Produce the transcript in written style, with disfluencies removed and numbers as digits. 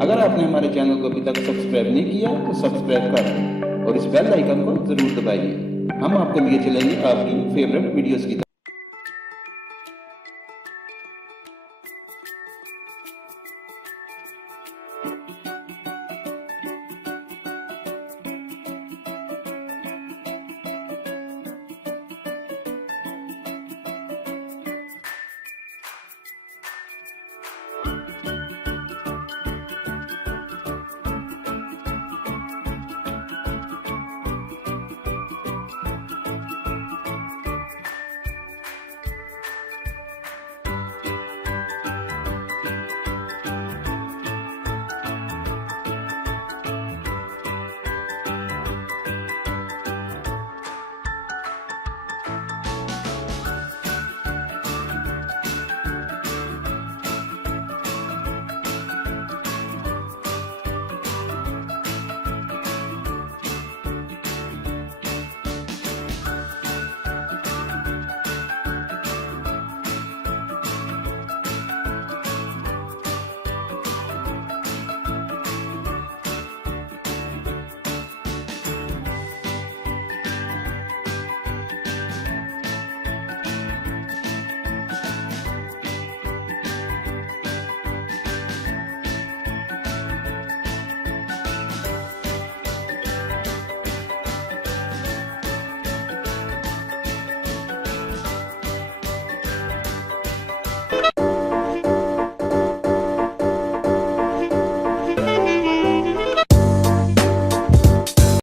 अगर आपने हमारे चैनल को अभी तक सब्सक्राइब नहीं किया तो सब्सक्राइब करें और इस बेल आइकन को जरूर दबाइए। हम आपको लिए चलेंगे आपकी फेवरेट वीडियोस की तरफ।